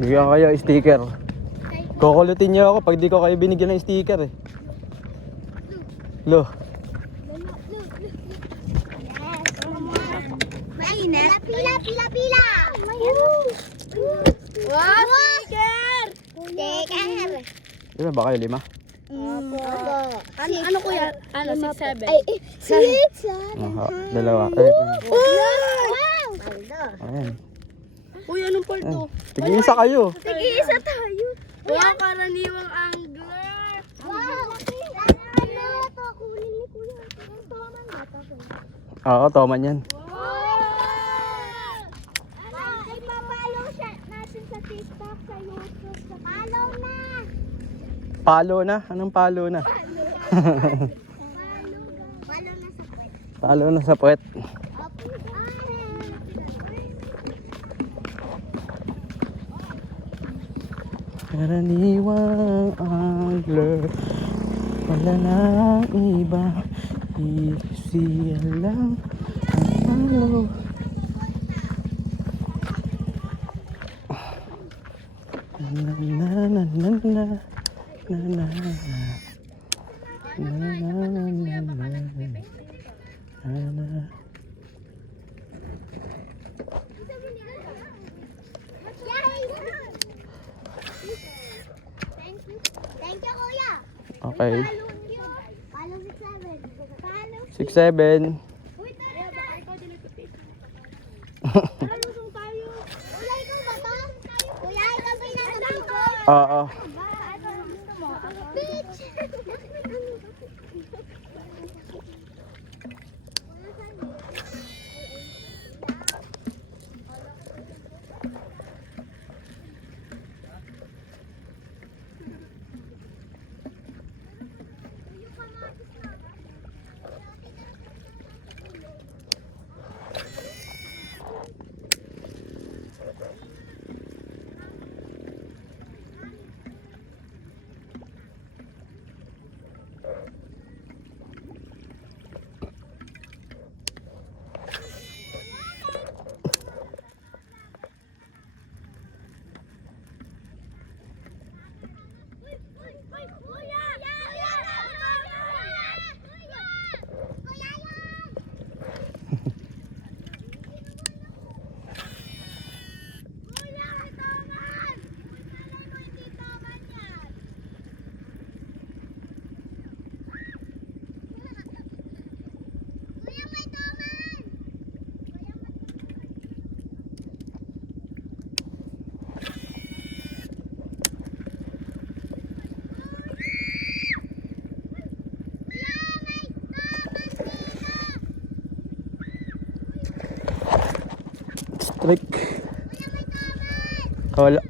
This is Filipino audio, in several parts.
Bigyan kayo sticker. Kukulutin niyo ako pag di ko kayo binigyan ng sticker eh. Lo. Mainit. Pila. Wow, sticker. Sticker. Ilan ba kayo? 5? Ano kuya? Ano, 6, 7? Ay, 6. Aha, 2. Wow! Ayan. Uy, anong palto? Tig-isa kayo. Tig-isa tayo. Wow, karaniwang angler. Wow! Ano ito? Kunin ni kuya. Toman ba ito? Oo, toman yan. Ay, papalo siya natin sa TikTok, sa YouTube. Follow na! Palo na? Anong palo na? Follow na sa Palo na sa puwet. kwet. Karaniwang angler, wala na iba, siya lang ang palo. Na na na na na na na na. Thank you, kuya. Okay. Follow 6-7. Follow. 6-7. Uy, tara na. Malusong tayo. Kuya, ikaw ba to? Kuya, ikaw ba yung nasa dito? Oo. Bitch! Strike. Wala.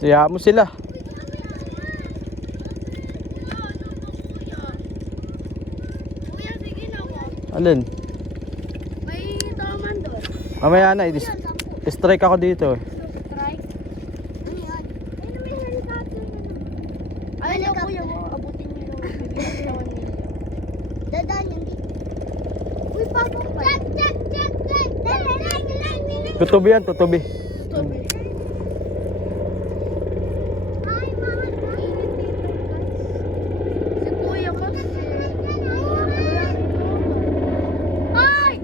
Siya mo sila. Kuya, sige na ako. Alin? May taman doon. Mamaya na, strike ako dito. Strike. Ano yun? Ay, may helicopter na naman. Ay, no, kuya mo. Abutin niyo yung bibigyan sa 1 million. Dadaan yan dito. Uy, pagong pa. Check! Tutubi yan, tutubi. Ay, mga mainit dito, guys. Si kuya ko. Ay!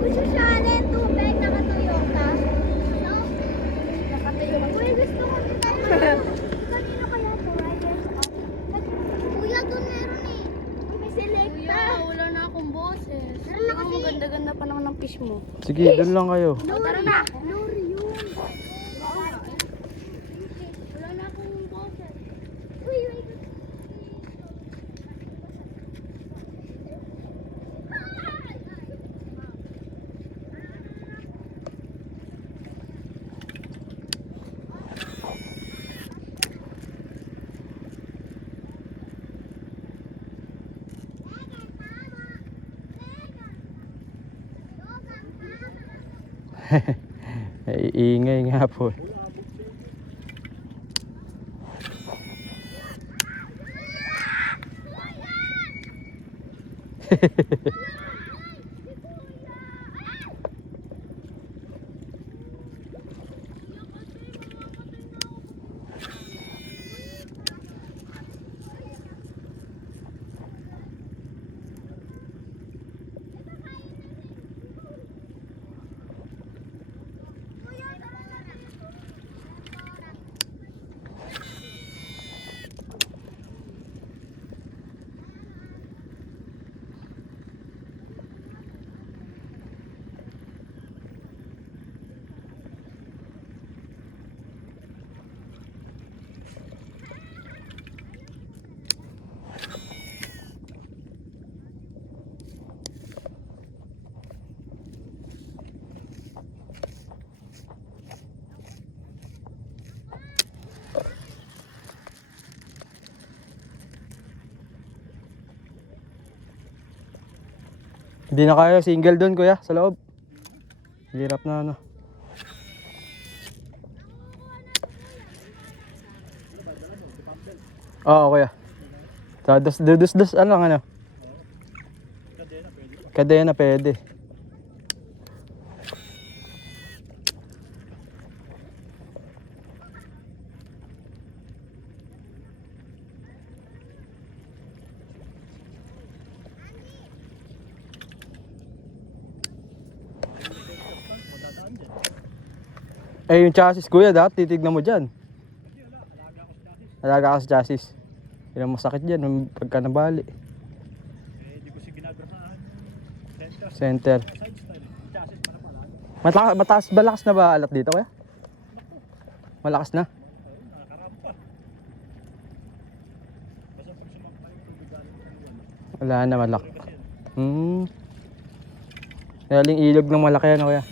Gusto siya na yung tubig, nakatuyo ka. Nakatayo ka. Uy, gusto ko din tayo. Kanino kaya to, right? Sige, doon lang kayo. Tara na. Lori yun. Wala na akong boses. Uy, wait. Iingay nga po. Hindi na kaya single doon kuya sa loob. Hirap na ano. Oo kuya. Sa dus ano lang ano. Kadena pwede. Eh yung chassis kuya dapat titignan mo dyan. Alaga ka sa chassis. Yan ang masakit dyan yung pagka nabali. Di ko si ginagahaan. Center. Side style. Chassis para pala. Malakas na ba alat dito kuya? Malakas na? Nakakarap pa. Basta pag sumakta yung tubig galing ng yan. Wala na malak. Kasi Galing ilog ng malaki ano kuya.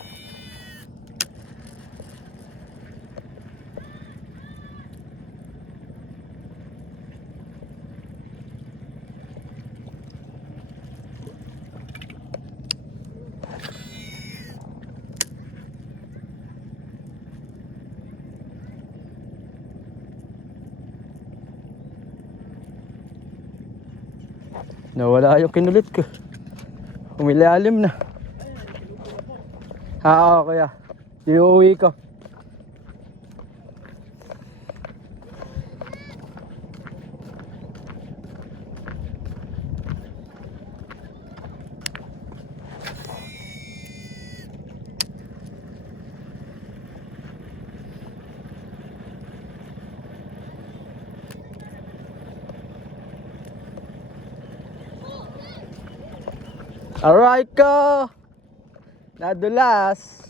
Nawala yung kinulit ko. Umilalim na. Oo kuya. Iuwi ko. Alright ko. Nadulas.